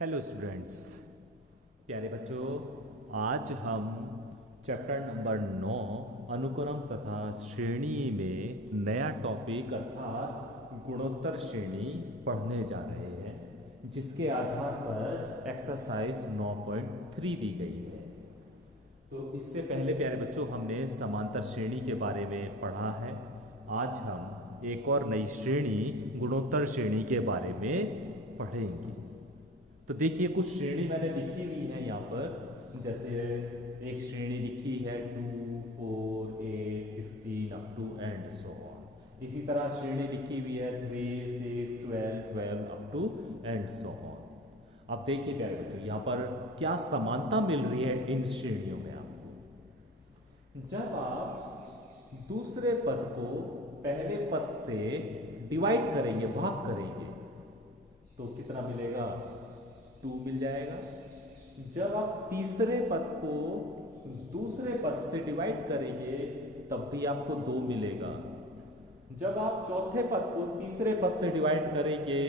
Hello students, प्यारे बच्चों। आज हम चैप्टर नंबर 9 अनुक्रम तथा श्रेणी में नया टॉपिक अर्थात गुणोत्तर श्रेणी पढ़ने जा रहे हैं, जिसके आधार पर एक्सरसाइज 9.3 दी गई है। तो इससे पहले प्यारे बच्चों हमने समांतर श्रेणी के बारे में पढ़ा है। आज हम एक और नई श्रेणी गुणोत्तर श्रेणी के बारे में पढ़ेंगे। तो देखिए, कुछ श्रेणी मैंने लिखी हुई है यहाँ पर। जैसे एक श्रेणी लिखी है 2, 4, 8, 16 up to and so on. इसी तरह श्रेणी लिखी हुई है 3, 6, 12, 12 up to and so on. अब देखिए प्यारे बच्चों, यहाँ पर क्या समानता मिल रही है इन श्रेणियों में आपको। जब आप दूसरे पद को पहले पद से डिवाइड करेंगे, भाग करेंगे, तो कितना मिलेगा? 2 मिल जाएगा। जब आप तीसरे पद को दूसरे पद से डिवाइड करेंगे तब भी आपको 2 मिलेगा। जब आप चौथे पद को तीसरे पद से डिवाइड करेंगे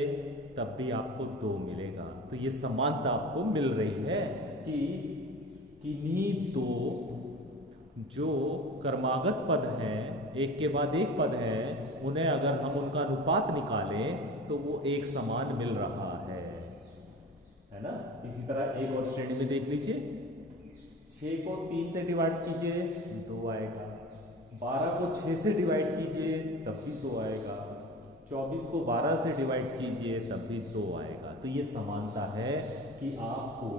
तब भी आपको 2 मिलेगा। तो ये समानता आपको मिल रही है कि किन्हीं दो जो क्रमागत पद हैं, एक के बाद एक पद है, उन्हें अगर हम उनका अनुपात निकालें तो वो एक समान मिल रहा है ना। इसी तरह एक और श्रेणी में देख लीजिए। 6 को 3 से डिवाइड कीजिए, 2 आएगा। 12 को 6 से डिवाइड कीजिए तब भी 2 आएगा। 24 को 12 से डिवाइड कीजिए तब भी 2 आएगा। तो ये समानता है कि आपको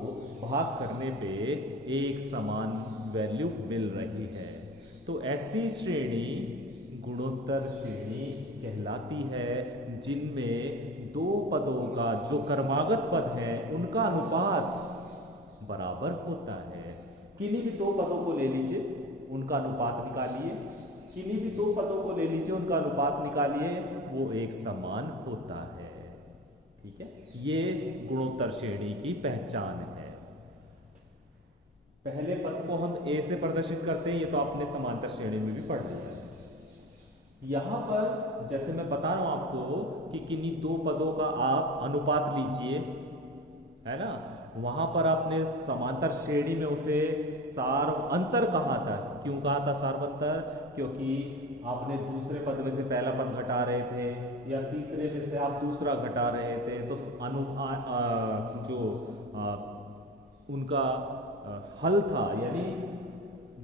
भाग करने पे एक समान वैल्यू मिल रही है। तो ऐसी श्रेणी गुणोत्तर श्रेणी कहलाती है जिनमें दो पदों का जो क्रमागत पद है उनका अनुपात बराबर होता है। किन्हीं भी दो पदों को ले लीजिए, उनका अनुपात निकालिए। किन्हीं भी दो पदों को ले लीजिए, उनका अनुपात निकालिए, वो एक समान होता है। ठीक है, ये गुणोत्तर श्रेणी की पहचान है। पहले पद को हम ए से प्रदर्शित करते हैं, ये तो आपने समांतर श्रेणी में भी पढ़ लिया है। यहां पर जैसे मैं बता रहा हूं आपको कि किन्हीं दो पदों का आप अनुपात लीजिए, है ना। वहां पर आपने समांतर श्रेणी में उसे सार्व अंतर कहा था। क्यों कहा था सार्व अंतर? क्योंकि आपने दूसरे पद में से पहला पद घटा रहे थे या तीसरे में से आप दूसरा घटा रहे थे, तो उनका हल था, यानी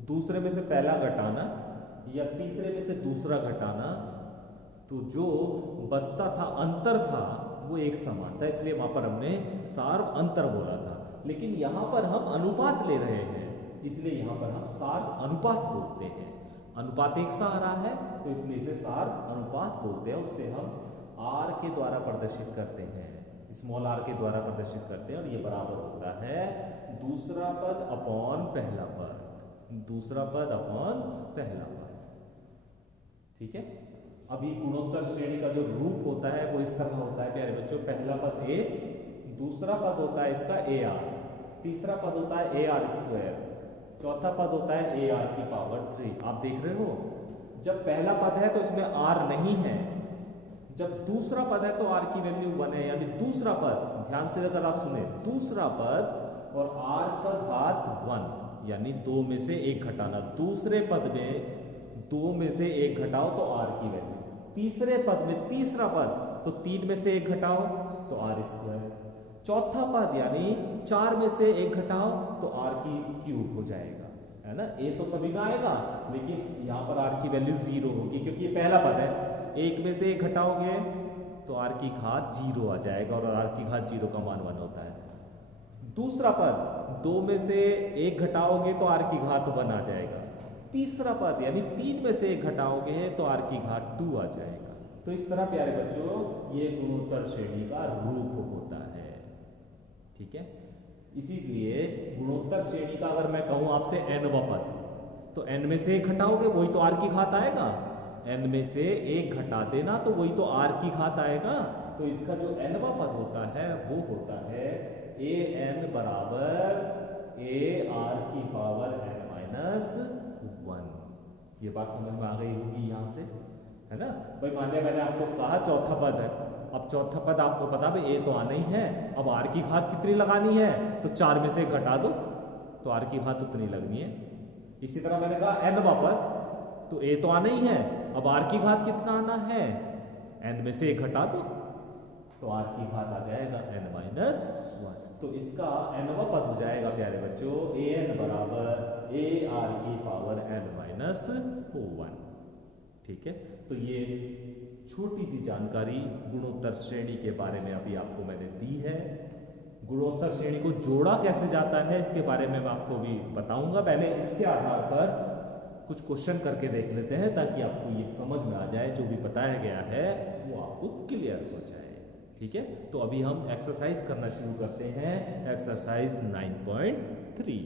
दूसरे में से पहला घटाना या तीसरे में से दूसरा घटाना, तो जो बचता था, अंतर था, वो एक समान था। इसलिए वहां पर हमने सार्व अंतर बोला था। लेकिन यहां पर हम अनुपात ले रहे हैं, इसलिए यहां पर हम सार्व अनुपात बोलते हैं। अनुपात एक सा आ रहा है तो इसलिए इसे सार्व अनुपात बोलते हैं। उससे हम आर के द्वारा प्रदर्शित करते हैं, स्मॉल आर के द्वारा प्रदर्शित करते हैं, और ये बराबर होता है दूसरा पद अपॉन पहला पद, दूसरा पद अपॉन पहला पद। ठीक है। अभी गुणोत्तर श्रेणी का जो रूप होता है वो इस तरह होता है प्यारे बच्चों। पहला पद ए, दूसरा पद होता है इसका ए आर, तीसरा पद होता है ए आर स्क्वायर, चौथा पद होता है ए आर की पावर 3। आप देख रहे हो, जब पहला पद है तो इसमें आर नहीं है, जब दूसरा पद है तो आर की वैल्यू 1 है। यानी दूसरा पद, ध्यान से अगर आप सुने, दूसरा पद और आर का घात 1, यानी 2 में से 1 घटाना। दूसरे पद में 2 में से 1 घटाओ तो आर की वैल्यू। तीसरे पद में तीसरा पद, तो 3 में से 1 घटाओ तो आर स्क्वायर। चौथा पद यानी 4 में से 1 घटाओ तो आर की क्यूब हो जाएगा, है ना। ए तो सभी में आएगा, लेकिन यहां पर आर की वैल्यू 0 होगी क्योंकि ये पहला पद है। 1 में से 1 घटाओगे तो आर की घात 0 आ जाएगा, और आर की घात 0 का मान 1 होता है। दूसरा पद 2 में से 1 घटाओगे तो आर की घात 1 आ जाएगा। तीसरा पद यानी 3 में से 1 घटाओगे तो आर की घात 2 आ जाएगा। तो इस तरह प्यारे बच्चों ये गुणोत्तर श्रेणी का रूप होता है। ठीक है, इसीलिए गुणोत्तर श्रेणी का अगर मैं कहूं आपसे nवा पद, तो n में से 1 घटाओगे वही तो r की घात आएगा, n में से 1 घटा देना तो वही तो r की घात आएगा। तो इसका जो nवा पद होता है वो होता है an बराबर ar की पावर n-1। ये बात समझ में आ गई होगी यहां से। है ना भाई। मान लिया मैंने आपको कहा चौथा पद है, अब चौथा पद आपको पता भाई ए तो आना ही है, अब आर की घात कितनी लगानी है, तो 4 में से 1 घटा दो तो आर की घात उतनी लगनी है। इसी तरह मैंने कहा एनवा पद, तो ए तो आना ही है, अब आर की घात कितना आना है, एन में से 1 घटा दो तो आर की घात आ जाएगा n-1। तो इसका nवा पद हो जाएगा प्यारे बच्चों an बराबर ए आर की पावर n-1। ठीक है, तो ये छोटी सी जानकारी गुणोत्तर श्रेणी के बारे में अभी आपको मैंने दी है। गुणोत्तर श्रेणी को जोड़ा कैसे जाता है इसके बारे में मैं आपको भी बताऊंगा। पहले इसके आधार पर कुछ क्वेश्चन करके देख लेते हैं ताकि आपको ये समझ में आ जाए, जो भी बताया गया है वो आपको क्लियर हो जाए। ठीक है, तो अभी हम एक्सरसाइज करना शुरू करते हैं। एक्सरसाइज 9.3।